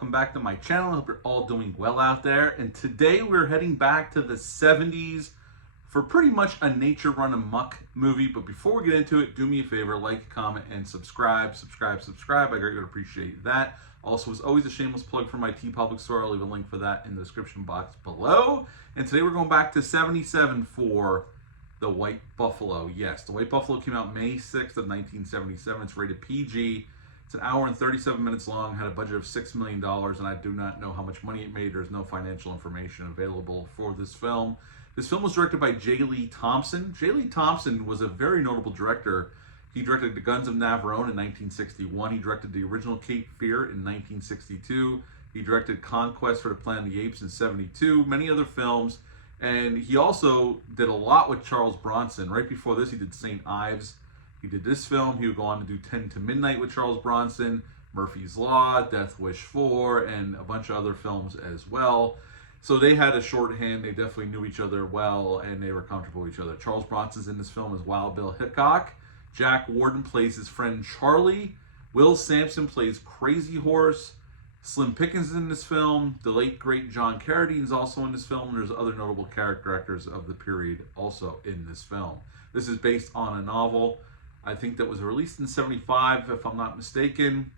welcome back to my channel. I hope you're all doing well out there. And today we're heading back to the 70s for pretty much a nature run amok movie. But before we get into it, do me a favor, like, comment, and subscribe. I greatly appreciate that. Also, as always, a shameless plug for my TeePublic store. I'll leave a link for that in the description box below. And today we're going back to 77 for The White Buffalo. Yes, The White Buffalo came out May 6th of 1977. It's rated PG. It's an hour and 37 minutes long, had a budget of $6 million, and I do not know how much money it made. There's no financial information available for this film. This film was directed by J. Lee Thompson. J. Lee Thompson was a very notable director. He directed The Guns of Navarone in 1961. He directed the original Cape Fear in 1962. He directed Conquest for the Planet of the Apes in 72, many other films. And he also did a lot with Charles Bronson. Right before this, he did St. Ives. He did this film. He would go on to do 10 to Midnight with Charles Bronson, Murphy's Law, Death Wish 4, and a bunch of other films as well. So they had a shorthand. They definitely knew each other well, and they were comfortable with each other. Charles Bronson's in this film as Wild Bill Hickok. Jack Warden plays his friend Charlie. Will Sampson plays Crazy Horse. Slim Pickens is in this film. The late, great John Carradine is also in this film. There's other notable character actors of the period also in this film. This is based on a novel, I think, that was released in 75, if I'm not mistaken.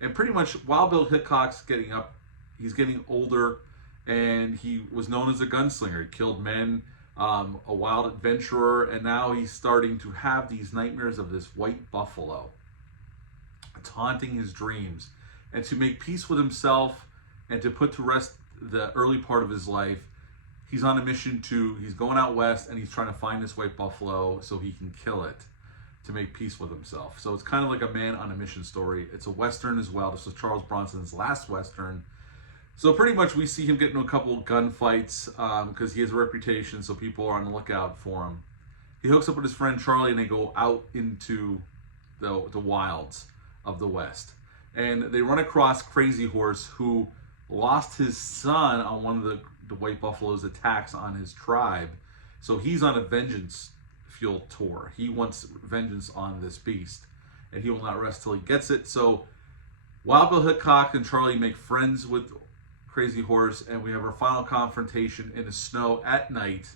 And pretty much Wild Bill Hickok's getting up. He's getting older, and he was known as a gunslinger. He killed men, a wild adventurer, and now he's starting to have these nightmares of this white buffalo taunting his dreams. And to make peace with himself and to put to rest the early part of his life, he's on a mission he's going out west, and he's trying to find this white buffalo so he can kill it, to make peace with himself. So it's kind of like a man on a mission story. It's a Western as well. This was Charles Bronson's last Western. So pretty much we see him get into a couple of gunfights because he has a reputation, so people are on the lookout for him. He hooks up with his friend Charlie, and they go out into the wilds of the West. And they run across Crazy Horse, who lost his son on one of the White Buffalo's attacks on his tribe. So he's on a vengeance fuel tour. He wants vengeance on this beast, and he will not rest till he gets it. So Wild Bill Hickok and Charlie make friends with Crazy Horse, and we have our final confrontation in the snow at night,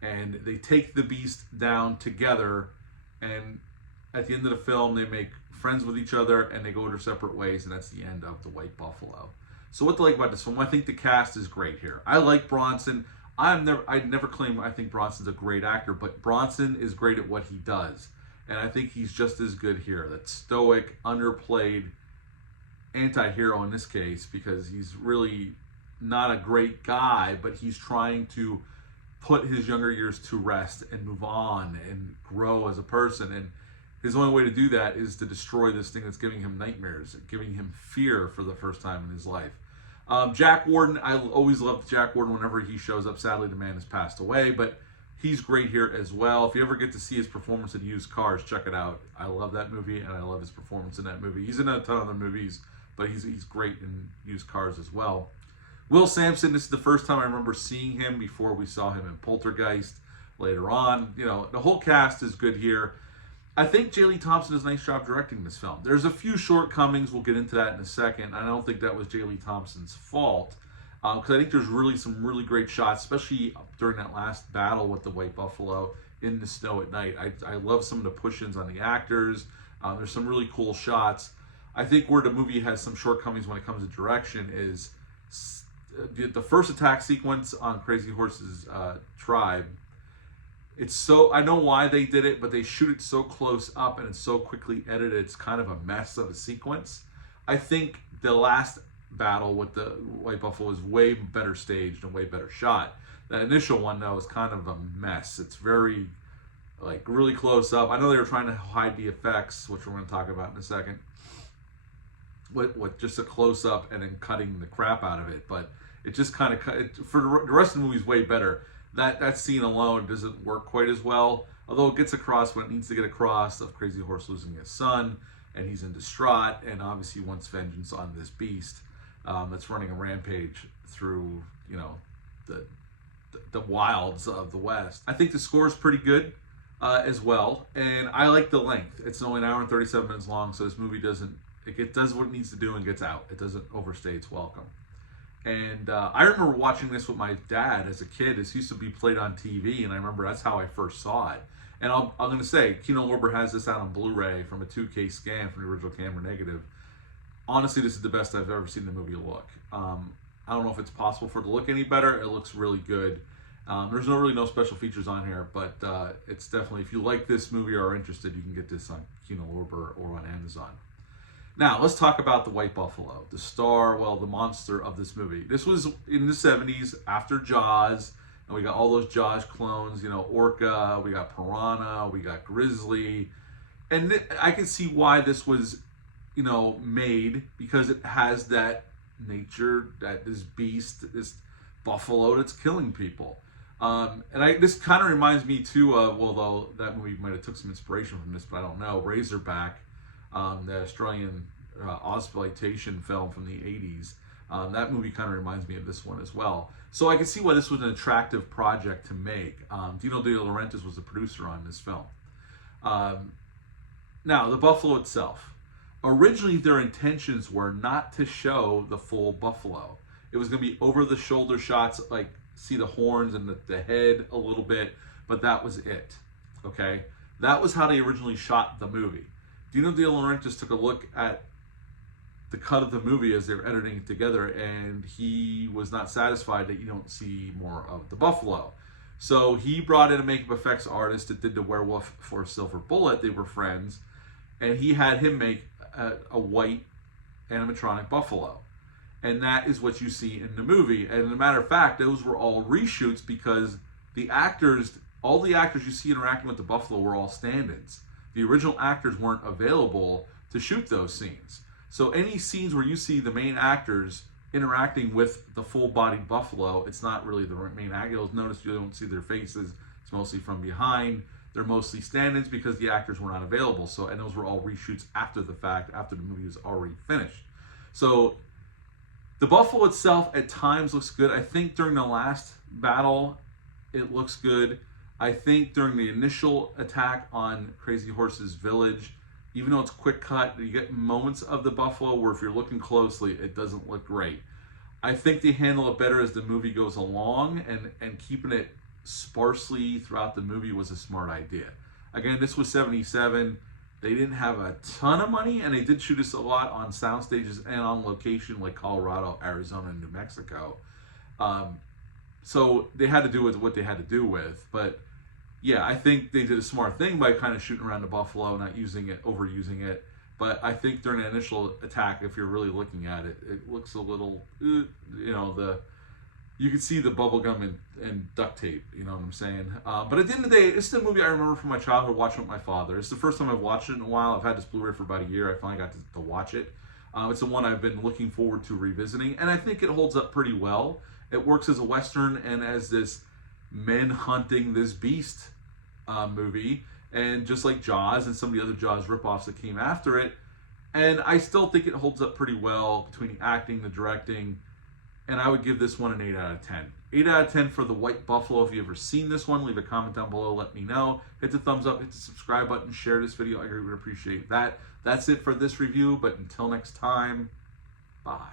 and they take the beast down together. And at the end of the film, they make friends with each other, and they go their separate ways, and that's the end of The White Buffalo. So what to like about this film? I think the cast is great here. I like Bronson. I'd never claim I think Bronson's a great actor, but Bronson is great at what he does. And I think he's just as good here. That stoic, underplayed anti-hero in this case, because he's really not a great guy, but he's trying to put his younger years to rest and move on and grow as a person. And his only way to do that is to destroy this thing that's giving him nightmares, giving him fear for the first time in his life. Jack Warden, I always loved Jack Warden whenever he shows up. Sadly, the man has passed away, but he's great here as well. If you ever get to see his performance in Used Cars, check it out. I love that movie, and I love his performance in that movie. He's in a ton of other movies, but he's great in Used Cars as well. Will Sampson, this is the first time I remember seeing him before we saw him in Poltergeist later on. You know, the whole cast is good here. I think J. Lee Thompson does a nice job directing this film. There's a few shortcomings. We'll get into that in a second. I don't think that was J. Lee Thompson's fault, because I think there's really some really great shots, especially during that last battle with the White Buffalo in the snow at night. I love some of the push-ins on the actors. There's some really cool shots. I think where the movie has some shortcomings when it comes to direction is the first attack sequence on Crazy Horse's tribe. It's so, I know why they did it, but they shoot it so close up and it's so quickly edited, it's kind of a mess of a sequence. I think the last battle with the White Buffalo is way better staged and way better shot. The initial one, though, is kind of a mess. It's very, like, really close up. I know they were trying to hide the effects, which we're going to talk about in a second, with just a close up and then cutting the crap out of it. But it just kind of, for the rest of the movie is way better. That scene alone doesn't work quite as well, although it gets across what it needs to get across, of Crazy Horse losing his son, and he's in distraught, and obviously wants vengeance on this beast that's running a rampage through, you know, the wilds of the West. I think the score is pretty good as well, and I like the length. It's only an hour and 37 minutes long, so this movie doesn't It does what it needs to do and gets out. It doesn't overstay its welcome. And I remember watching this with my dad as a kid. This used to be played on TV, and I remember that's how I first saw it. And I'm going to say, Kino Lorber has this out on Blu-ray from a 2K scan from the original camera negative. Honestly, this is the best I've ever seen the movie look. I don't know if it's possible for it to look any better. It looks really good. There's really no special features on here, but it's definitely, if you like this movie or are interested, you can get this on Kino Lorber or on Amazon. Now, let's talk about the White Buffalo, the star, well, the monster of this movie. This was in the 70s after Jaws, and we got all those Jaws clones, you know, Orca, we got Piranha, we got Grizzly, and I can see why this was, you know, made, because it has that nature, this beast, this buffalo that's killing people. This kind of reminds me too of, although that movie might have took some inspiration from this, but I don't know, Razorback, the Australian Ozploitation film from the 80s. That movie kind of reminds me of this one as well. So I can see why this was an attractive project to make. Dino De Laurentiis was the producer on this film. Now, the buffalo itself. Originally, their intentions were not to show the full buffalo. It was going to be over-the-shoulder shots, like see the horns and the head a little bit, but that was it, okay? That was how they originally shot the movie. Dino De Laurentiis took a look at the cut of the movie as they were editing it together, and he was not satisfied that you don't see more of the buffalo. So he brought in a makeup effects artist that did the werewolf for Silver Bullet. They were friends, and he had him make a white animatronic buffalo. And that is what you see in the movie. And as a matter of fact, those were all reshoots because the actors, all the actors you see interacting with the buffalo were all stand-ins. The original actors weren't available to shoot those scenes. So any scenes where you see the main actors interacting with the full-bodied buffalo, it's not really the main actors. Notice you don't see their faces. It's mostly from behind. They're mostly stand-ins because the actors were not available. So, and those were all reshoots after the fact, after the movie was already finished. So the buffalo itself at times looks good. I think during the last battle, it looks good. I think during the initial attack on Crazy Horse's village, even though it's quick cut, you get moments of the buffalo where if you're looking closely, it doesn't look great. I think they handle it better as the movie goes along, and keeping it sparsely throughout the movie was a smart idea. Again, this was 77. They didn't have a ton of money, and they did shoot this a lot on sound stages and on location like Colorado, Arizona, and New Mexico. So they had to do with what they had to do with. But yeah, I think they did a smart thing by kind of shooting around the buffalo, not using it, overusing it. But I think during the initial attack, if you're really looking at it, it looks a little, you know, you can see the bubble gum and duct tape, you know what I'm saying? But at the end of the day, it's the movie I remember from my childhood watching with my father. It's the first time I've watched it in a while. I've had this Blu-ray for about a year. I finally got to watch it. It's the one I've been looking forward to revisiting, and I think it holds up pretty well. It works as a Western and as this men hunting this beast movie, and just like Jaws and some of the other Jaws ripoffs that came after it. And I still think it holds up pretty well between the acting, the directing, and I would give this one an 8 out of 10. 8 out of 10 for the White Buffalo. If you've ever seen this one, leave a comment down below, let me know. Hit the thumbs up, hit the subscribe button, share this video. I really would appreciate that. That's it for this review, but until next time, bye.